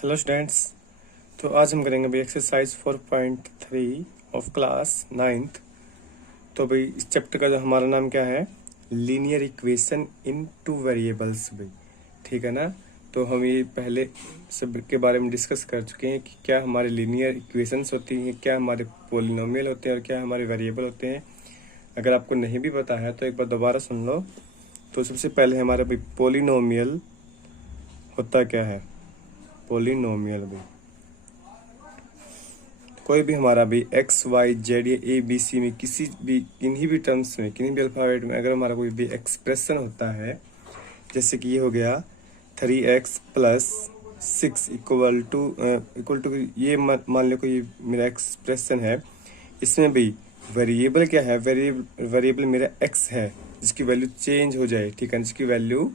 Hello students. तो आज हम करेंगे भाई एक्सरसाइज 4.3 ऑफ क्लास 9th। तो भाई इस चैप्टर का जो हमारा नाम क्या है, linear equation in two variables भाई। ठीक है ना। तो हम ये पहले सब के बारे में डिस्कस कर चुके हैं कि क्या हमारे लीनियर इक्वेशंस होती हैं, क्या हमारे पोलिनोमियल होते हैं और क्या हमारे वेरिएबल होते हैं। अगर आपको नहीं भी पता है तो एक बार दोबारा सुन लो। तो सबसे पहले हमारा भाई पोलिनोमियल होता क्या है। पोलिनोमियल भी कोई भी हमारा भी एक्स वाई जेड या ए बी सी में किसी भी किन्हीं भी टर्म्स में किन्हीं भी अल्फाबेट में अगर हमारा कोई भी एक्सप्रेशन होता है, जैसे कि ये हो गया 3x+6 इक्वल टू ये मान लो कोई मेरा एक्सप्रेशन है। इसमें भी वेरिएबल क्या है, वेरिएबल मेरा एक्स है जिसकी वैल्यू चेंज हो जाए। ठीक है, जिसकी वैल्यू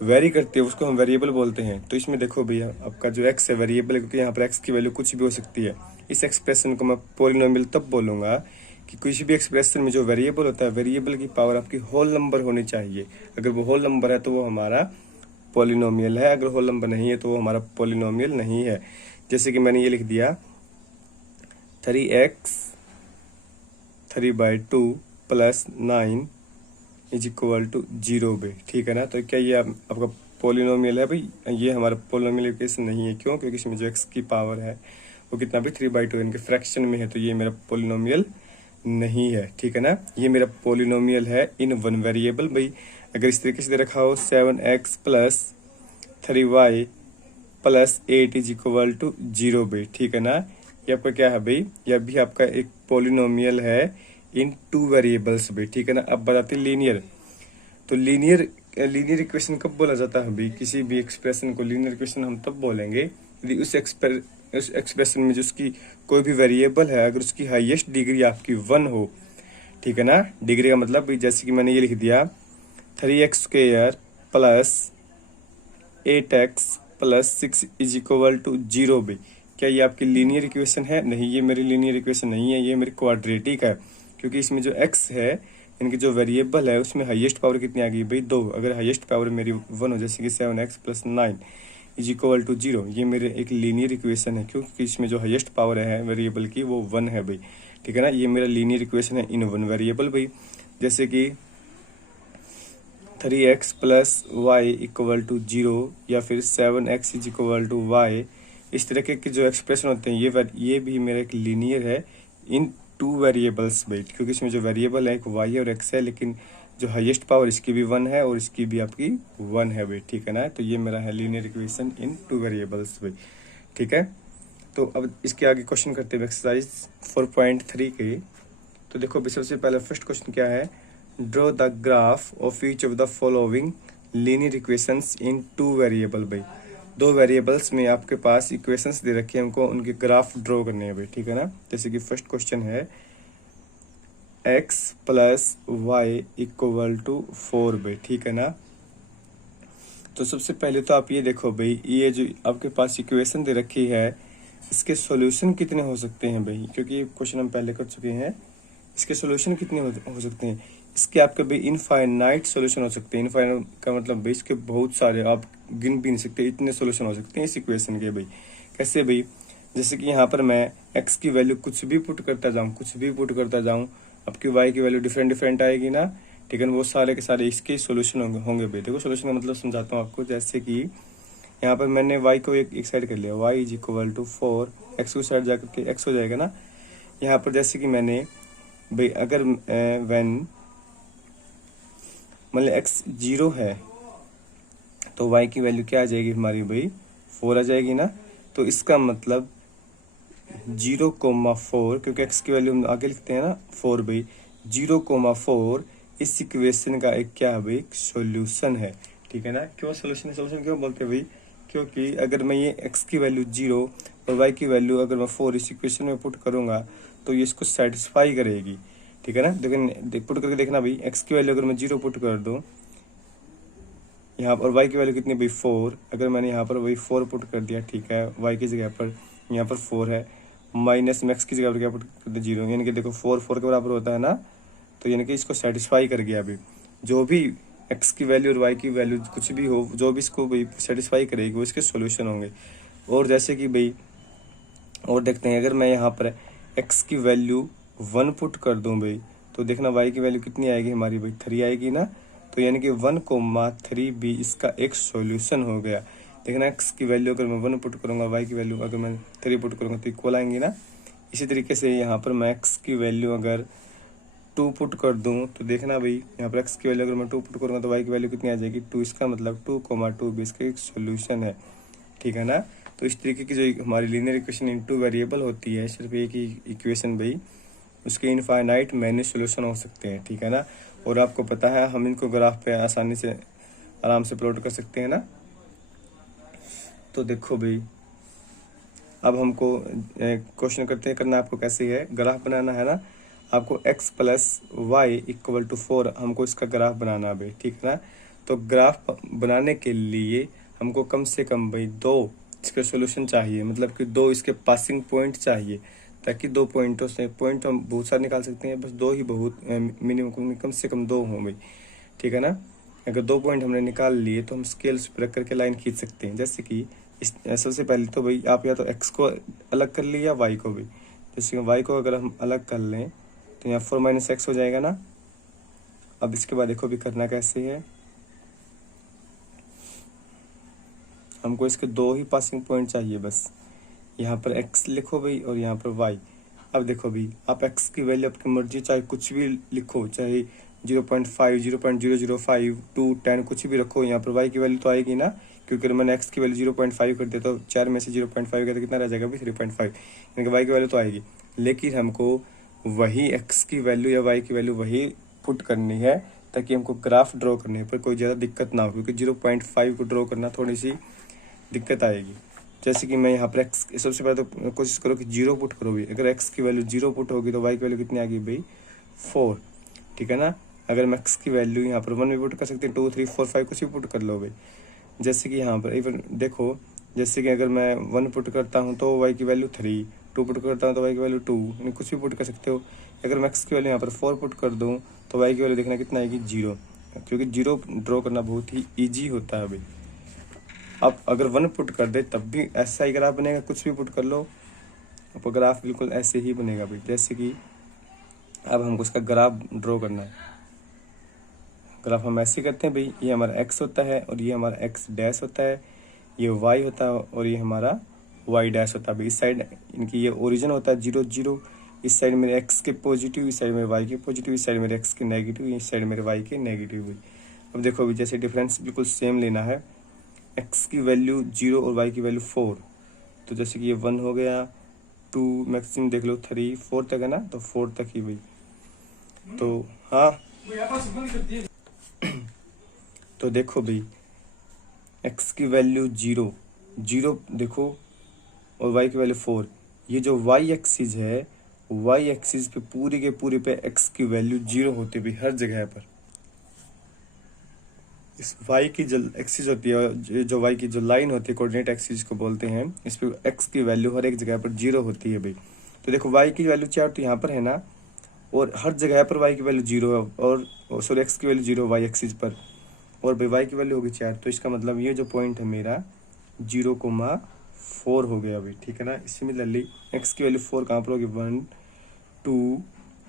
वेरी करती है उसको हम वेरिएबल बोलते हैं। तो इसमें देखो भैया आपका जो एक्स है वेरिएबल है, क्योंकि यहाँ पर एक्स की वैल्यू कुछ भी हो सकती है। इस एक्सप्रेशन को मैं पोलिनोमियल तब बोलूंगा कि किसी भी एक्सप्रेशन में जो वेरिएबल होता है, वेरिएबल की पावर आपकी होल नंबर होनी चाहिए। अगर वो होल नंबर है तो वो हमारा पोलिनोमियल है, अगर होल नंबर नहीं है तो वो हमारा पोलिनोमियल नहीं है। जैसे कि मैंने ये लिख दिया 3x3/2 + 9 = 0 भाई। ठीक है ना। तो क्या ये आपका पोलिनोमियल है भाई? ये हमारा पोलिनोमियल इक्वेशन नहीं है। क्यों? क्योंकि इसमें जो एक्स की पावर है वो कितना भी 3/2 इनके फ्रैक्शन में है, तो ये मेरा पोलिनोमियल नहीं है। ठीक है ना। ये मेरा पोलिनोमियल है इन वन वेरिएबल भाई। अगर इस तरीके से दे रखा हो 7x + 3y + 8 = 0 भाई। ठीक है ना। ये आपका क्या है भाई? यह भी आपका एक पोलिनोमियल है इन टू वेरिएबल्स भाई। ठीक है ना। अब बताते हैं लीनियर। तो लीनियर इक्वेशन कब बोला जाता है भाई? किसी भी एक्सप्रेशन को लीनियर इक्वेशन हम तब बोलेंगे यदि उस एक्सप्रेशन में जो उसकी कोई भी वेरिएबल है अगर उसकी हाईएस्ट डिग्री आपकी 1 हो। ठीक है ना। डिग्री का मतलब भाई जैसे कि मैंने ये लिख दिया 3x² + 8x + 6 = 0 भाई। क्या ये आपकी लीनियर इक्वेशन है? नहीं, ये मेरी लीनियर इक्वेशन नहीं है, ये मेरी क्वाड्रेटिक है। क्योंकि इसमें जो x है, इनकी जो वेरिएबल है उसमें हाईएस्ट पावर कितनी आ गई भाई? 2। अगर हाईएस्ट पावर मेरी 1 हो, जैसे कि 7x + 9 = 0, ये मेरे एक लीनियर इक्वेशन है क्योंकि इसमें जो हाईएस्ट पावर है वेरिएबल की वो 1 है भाई। ठीक है ना। ये मेरा लीनियर इक्वेशन है इन वन वेरिएबल भाई। जैसे कि 3x + y = 0 या फिर 7x = y, इस तरह के जो एक्सप्रेशन होते हैं ये भी मेरा एक लीनियर है इन टू वेरिएबल्स भाई। क्योंकि इसमें जो वेरिएबल है एक y और x है, लेकिन जो हाईएस्ट पावर इसकी भी 1 है और इसकी भी आपकी 1 है भाई। ठीक है ना। तो ये मेरा है linear equation in two variables भाई। ठीक है। तो अब इसके आगे क्वेश्चन करते हैं एक्सरसाइज 4.3 के। तो देखो भाई सबसे पहले फर्स्ट क्वेश्चन क्या है, draw the graph of each of the following linear equations in two variable भाई। दो वेरिएबल्स में आपके पास इक्वेशंस दे रखे हैं, हमको उनके ग्राफ ड्रॉ करने हैं भाई। ठीक है ना। जैसे कि फर्स्ट क्वेश्चन है x + y = 4 भाई। ठीक है ना। तो सबसे पहले तो आप ये देखो भाई, ये जो आपके पास इक्वेशन दे रखी है इसके सॉल्यूशन कितने हो सकते हैं भाई? क्योंकि ये क्वेश्चन हम पहले कर चुके हैं। इसके सॉल्यूशन कितने हो सकते हैं? इसके आपके भाई इनफाइनाइट सॉल्यूशन हो सकते हैं। इनफाइनाइट का मतलब भाई इसके बहुत सारे, आप गिन भी नहीं सकते, इतने सॉल्यूशन हो सकते हैं इस इक्वेशन के भाई। कैसे भाई? जैसे कि यहाँ पर मैं x की वैल्यू कुछ भी पुट करता जाऊँ, आपकी y की वैल्यू डिफरेंट आएगी ना। ठीक है ना। वो सारे के सारे इसके सॉल्यूशन होंगे भाई। देखो सॉल्यूशन का मतलब समझाता हूँ आपको। जैसे कि यहाँ पर मैंने y को एक साइड कर लिया, y = 4, x को साइड जाकर के x हो जाएगा ना। यहाँ पर जैसे कि मैंने भाई अगर व्हेन मतलब x 0 है तो y की वैल्यू क्या आ जाएगी हमारी भाई? 4 आ जाएगी ना। तो इसका मतलब 0,4, क्योंकि x की वैल्यू हम आगे लिखते हैं ना 4 भाई। 0,4 इस इक्वेशन का एक क्या है भाई? सॉल्यूशन है। ठीक है ना। क्यों सॉल्यूशन क्यों बोलते हैं भाई? क्योंकि अगर मैं ये x की वैल्यू 0 और y की वैल्यू अगर मैं 4 इस इक्वेशन में पुट करूंगा तो ये इसको सेटिस्फाई करेगी। ठीक है ना। लेकिन पुट करके देखना भाई, x की वैल्यू अगर मैं 0 पुट कर दूं यहाँ पर, y की वैल्यू कितनी भाई? 4। अगर मैंने यहाँ पर वही 4 पुट कर दिया, ठीक है, y की जगह पर यहाँ पर 4 है, माइनस में x की जगह पर क्या पुट कर दिया? 0। यानी कि देखो 4 4 के बराबर होता है ना। तो यानी कि इसको सेटिस्फाई कर गया अभी। जो भी x की वैल्यू और y की वैल्यू कुछ भी हो, जो भी इसको सेटिस्फाई करेगी वो इसके सॉल्यूशन होंगे। और जैसे कि भाई और देखते हैं, अगर मैं यहाँ पर x की वैल्यू 1 पुट कर दूँ भाई, तो देखना y की वैल्यू कितनी आएगी हमारी भाई, 3 आएगी ना। तो यानी कि 1,3 भी इसका एक सॉल्यूशन हो गया। देखना x की वैल्यू अगर मैं 1 पुट करूँगा, y की वैल्यू अगर मैं 3 पुट करूँगा तो इक्वल आएंगी ना। इसी तरीके से यहाँ पर मैं x की वैल्यू अगर 2 पुट कर दूँ तो देखना भाई, यहाँ पर x की वैल्यू अगर मैं 2 पुट करूँगा तो y की वैल्यू कितनी आ जाएगी, 2। इसका मतलब 2,2 भी इसका एक सोल्यूशन है, ठीक है ना। तो इस तरीके की जो हमारी लीनियर इक्वेशन इन 2 वेरिएबल होती है, सिर्फ एक ही इक्वेशन भाई, उसके इनफाइनाइट मैनी सोल्यूशन हो सकते हैं, ठीक है ना। और आपको पता है हम इनको ग्राफ पे आसानी से आराम से प्लॉट कर सकते हैं ना। तो देखो भाई, अब हमको क्वेश्चन करते हैं, करना आपको कैसे है, ग्राफ बनाना है ना। आपको x plus y equal to 4 हमको इसका ग्राफ बनाना है भाई, ठीक है ना। तो ग्राफ बनाने के लिए हमको कम से कम भाई 2 इसका सोल्यूशन चाहिए, मतलब कि 2 इसके पासिंग पॉइंट चाहिए, ताकि 2 पॉइंटों से, पॉइंट हम बहुत सारे निकाल सकते हैं, बस 2 ही बहुत मिनिमम, कम से कम 2 हों भाई, ठीक है ना। अगर 2 पॉइंट हमने निकाल लिए तो हम स्केल से रख करके लाइन खींच सकते हैं। जैसे कि इस सबसे पहले तो भाई आप या तो x को अलग कर लीजिए या y को भी। जैसे कि y को अगर हम अलग कर लें तो यहाँ 4 - x हो जाएगा ना। अब इसके बाद देखो भी करना कैसे है, हमको इसके 2 ही पासिंग पॉइंट चाहिए बस। यहाँ पर x लिखो भाई और यहाँ पर y। अब देखो भी, आप x की वैल्यू आपकी मर्जी चाहे कुछ भी लिखो, चाहे 0.5, 0.005, 2, 10 कुछ भी रखो। यहाँ पर y की वैल्यू तो आएगी ना, क्योंकि अगर मैंने x की वैल्यू 0.5 कर दिया तो 4 में से 0.5 का तो कितना रह जाएगा भाई, 3.5, यानी कि y की वैल्यू तो आएगी। लेकिन हमको वही x की वैल्यू या y की वैल्यू वही पुट करनी है, ताकि हमको ग्राफ ड्रॉ करने पर कोई ज़्यादा दिक्कत ना हो, क्योंकि 0.5 को ड्रॉ करना थोड़ी सी दिक्कत आएगी। जैसे कि मैं यहाँ पर x, सबसे पहले तो कोशिश करो कि 0 पुट करो भी। अगर x की वैल्यू 0 पुट होगी तो y की वैल्यू कितनी आ गई भाई, 4, ठीक है ना। अगर मैं x की वैल्यू यहाँ पर 1 भी पुट कर सकते हैं, 2, 3, 4, 5 कुछ भी पुट कर लो भाई। जैसे कि यहाँ पर इवन देखो, जैसे कि अगर मैं 1 पुट करता हूँ तो y की वैल्यू 3, 2 पुट करता हूँ तो y की वैल्यू 2, यानी कुछ भी पुट कर सकते हो। अगर मैं x की वैल्यू यहाँ पर 4 पुट कर दूँ तो y की वैल्यू देखना कितना आएगी, 0, क्योंकि 0 ड्रॉ करना बहुत ही ईजी होता है भाई। अब अगर 1 पुट कर दे तब भी ऐसा ही ग्राफ बनेगा, कुछ भी पुट कर लो, अब ग्राफ बिल्कुल ऐसे ही बनेगा भाई। जैसे कि अब हमको इसका ग्राफ ड्रॉ करना है। ग्राफ हम ऐसे करते हैं भाई, ये हमारा x होता है और ये हमारा x डैश होता है, ये y होता है और ये हमारा y डैश होता है भाई। इस साइड इनकी ये ओरिजिन होता है 0, 0, इस साइड मेरे x के पॉजिटिव, इस साइड मेरे y के पॉजिटिव, इस साइड मेरे x के नेगेटिव, इस साइड मेरे y के नेगेटिव भाई। अब देखो अभी जैसे डिफरेंस बिल्कुल सेम लेना है, x की वैल्यू 0 और y की वैल्यू 4, तो जैसे कि ये 1 हो गया, 2 मैक्सिमम देख लो, 3, 4 तक है ना, तो 4 तक ही भाई। तो हाँ तो देखो भाई, x की वैल्यू 0, 0 देखो, और y की वैल्यू 4। ये जो y एक्सिस है, y एक्सिस पे पूरी के पूरी पे x की वैल्यू 0 होती है हर जगह पर। इस y की जो एक्सिस होती है, जो y की जो लाइन होती है, कोऑर्डिनेट एक्सिस को बोलते हैं, इस पे x की वैल्यू हर एक जगह पर 0 होती है भाई। तो देखो y की वैल्यू 4 तो यहाँ पर है ना, और हर जगह पर y की वैल्यू 0 है, और सॉरी x की वैल्यू 0 y एक्सिस पर, और भाई y की वैल्यू होगी 4। तो इसका मतलब ये जो पॉइंट है मेरा 0,4 हो गया भाई, ठीक है ना। सिमिलरली x की वैल्यू 4 कहाँ पर होगी, 1, 2,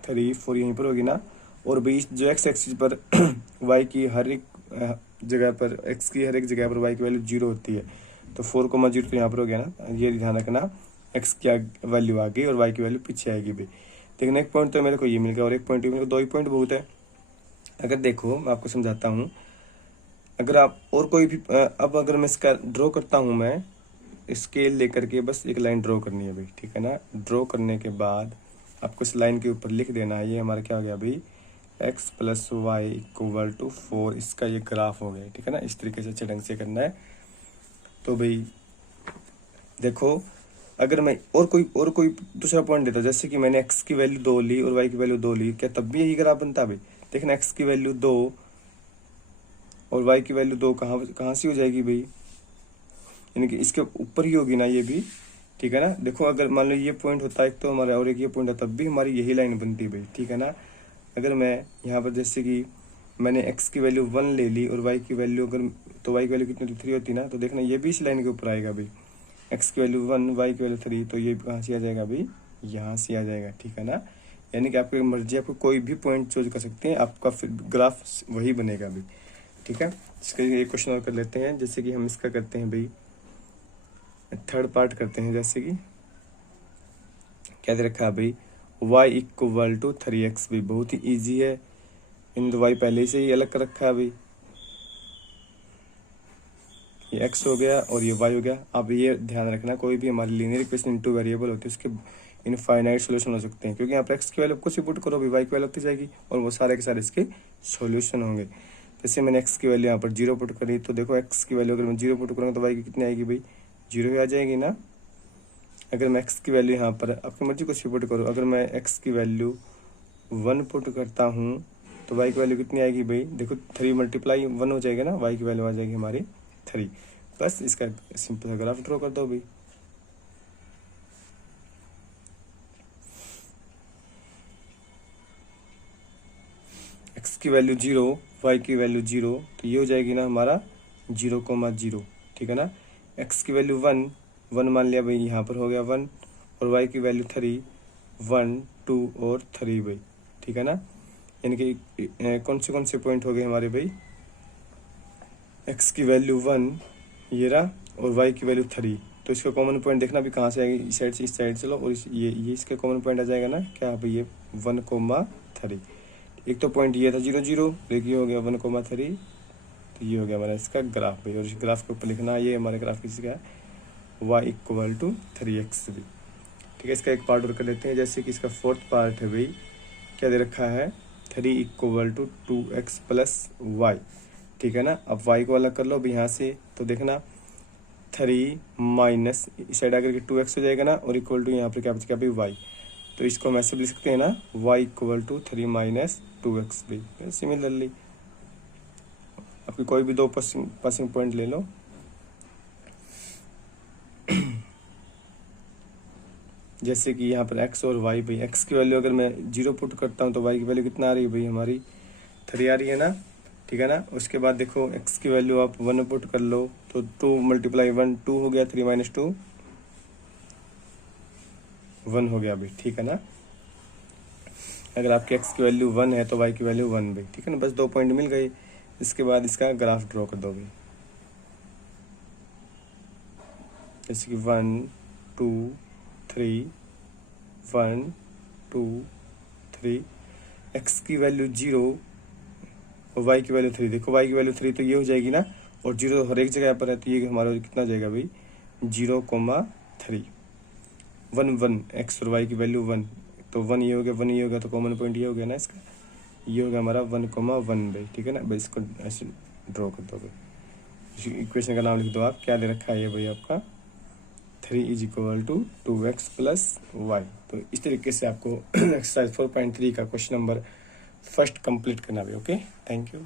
3, 4 यहीं पर होगी ना। और भाई जो x एक्सिस पर y की हर एक जगह पर, x की हर एक जगह पर y की वैल्यू 0 होती है, तो 4,0 तो यहाँ पर हो गया ना। ये ध्यान रखना, x की वैल्यू आ गई और y की वैल्यू पीछे आएगी भाई। देखना एक पॉइंट तो मेरे को ये मिल गया और एक पॉइंट मिल गया, 2 ही पॉइंट बहुत है। अगर देखो मैं आपको समझाता हूँ, अगर आप और कोई भी अब अगर मैं इसका ड्रॉ करता हूँ, मैं स्केल लेकर के बस एक लाइन ड्रॉ करनी है भाई, ठीक है ना। ड्रॉ करने के बाद आपको इस लाइन के ऊपर लिख देना है, ये हमारा क्या हो गया भाई, x plus y equal to 4, इसका ये ग्राफ हो गया, ठीक है ना। इस तरीके से अच्छे ढंग से करना है। तो भाई देखो, अगर मैं और कोई दूसरा पॉइंट देता, जैसे कि मैंने x की वैल्यू 2 ली और y की वैल्यू 2 ली, क्या तब भी यही ग्राफ बनता भाई। देखना x की वैल्यू 2 और y की वैल्यू 2 कहाँ से हो जाएगी भाई, यानी कि इसके ऊपर ही होगी ना ये भी, ठीक है ना। देखो अगर मान लो ये पॉइंट होता है एक तो हमारा, और एक ये पॉइंट है, तब भी हमारी यही लाइन बनती है भाई, ठीक है ना। अगर मैं यहाँ पर जैसे कि मैंने x की वैल्यू 1 ले ली और y की वैल्यू अगर, तो y की वैल्यू कितनी, 3 होती ना, तो देखना ये भी इस लाइन के ऊपर आएगा भाई, एक्स की वैल्यू 1, वाई की वैल्यू 3, तो ये कहाँ से आ जाएगा भाई, यहाँ से आ जाएगा, ठीक है ना। यानी कि आपकी मर्जी, आपको कोई भी पॉइंट चूज कर सकते हैं, आपका फिर ग्राफ वही बनेगा भाई, ठीक है। इसका ये क्वेश्चन और कर लेते हैं, जैसे कि हम इसका करते हैं भाई, थर्ड पार्ट करते हैं। जैसे कि क्या दे रखा है भाई, y इक्वल टू 3x भी बहुत ही ईजी है, इन दो y पहले से ही अलग कर रखा है भाई, ये x हो गया और ये y हो गया। अब ये ध्यान रखना, कोई भी हमारी लीनियर इक्वेशन इनटू वेरिएबल होती है उसके इनफाइनाइट सॉल्यूशन हो सकते हैं, क्योंकि यहाँ पर x की वैल्यू कुछ ही पुट करो भी, y की वैल्यू होती जाएगी और वो सारे के सारे इसके सॉल्यूशन होंगे। जैसे मैंने x की वैल्यू यहाँ पर 0 पुट करी, तो देखो x की वैल्यू अगर मैं 0 पुट करूँगा तो y की कितनी आएगी भाई, 0 ही आ जाएगी ना। अगर मैं x की वैल्यू यहाँ पर आपकी मर्जी कुछ भी पुट करो, अगर मैं x की वैल्यू 1 पुट करता हूँ तो y की वैल्यू कितनी आएगी भाई, देखो 3 मल्टीप्लाई 1 हो जाएगा ना, y की वैल्यू आ जाएगी हमारी 3। बस इसका सिंपल सा ग्राफ ड्रॉ कर दो भाई। x की वैल्यू 0, y की वैल्यू 0, तो ये हो जाएगी ना हमारा 0,0, ठीक है ना। x की वैल्यू 1 मान लिया भाई, यहाँ पर हो गया 1, और y की वैल्यू 3, 1, 2 और 3 भाई, ठीक है ना। यानी कि कौन से पॉइंट हो गए हमारे भाई, x की वैल्यू 1 ये रहा और y की वैल्यू 3, तो इसका कॉमन पॉइंट देखना भी कहाँ से आएगी, इस साइड से इस साइड चलो, और ये इसका कॉमन पॉइंट आ जाएगा ना क्या भाई, ये 1,3। एक तो पॉइंट ये था 0, 0, एक ये हो गया 1,3, तो ये हो गया हमारा इसका ग्राफ भाई। और इस ग्राफ के ऊपर लिखना, ये हमारे ग्राफ किसी का है, y इक्वल टू 3x भी, ठीक है। इसका एक पार्ट और कर लेते हैं, जैसे कि इसका फोर्थ पार्ट है भाई, क्या दे रखा है, 3 equal to 2x plus y, ठीक है ना। अब y को अलग कर लो अभी यहाँ से, तो देखना 3 माइनस इस साइड आकर के 2x हो जाएगा ना, और इक्वल टू यहाँ पर क्या बचेगा भाई y, तो इसको हम ऐसे भी लिख सकते हैं ना, y equal to 3 minus 2x भी। सिमिलरली आपकी कोई भी दो पासिंग पॉइंट ले लो, जैसे कि यहाँ पर x और y भाई, x की वैल्यू अगर मैं 0 पुट करता हूँ तो y की वैल्यू कितना आ रही है भाई, हमारी 3 आ रही है ना, ठीक है ना। उसके बाद देखो x की वैल्यू आप 1 पुट कर लो, तो 2 मल्टीप्लाई 1 2 हो गया, 3 माइनस 2 1 हो गया भाई, ठीक है ना। अगर आपकी x की वैल्यू 1 है तो y की वैल्यू 1 भाई, ठीक है ना। बस 2 पॉइंट मिल गए। इसके बाद इसका ग्राफ ड्रॉ कर दो भाई, जैसे कि 1 2 3 1 2 3, x की वैल्यू 0 और y की वैल्यू 3, देखो y की वैल्यू 3 तो ये हो जाएगी ना, और 0 हर एक जगह पर है, तो ये हमारा कितना जाएगा भाई, 0,3, 1 1, x और y की वैल्यू 1, तो 1 ये हो गया, 1 ये हो गया, तो कॉमन पॉइंट ये हो गया ना इसका, ये हो गया हमारा 1,1 भाई, ठीक है ना। भाई इसको ऐसे ड्रॉ कर दो भाई, इक्वेशन का नाम लिख दो आप, क्या दे रखा है ये भाई आपका, 3 is equal to 2x plus y। तो इस तरीके से आपको एक्सरसाइज 4.3 का क्वेश्चन नंबर फर्स्ट कंप्लीट करना भी। Okay, thank you.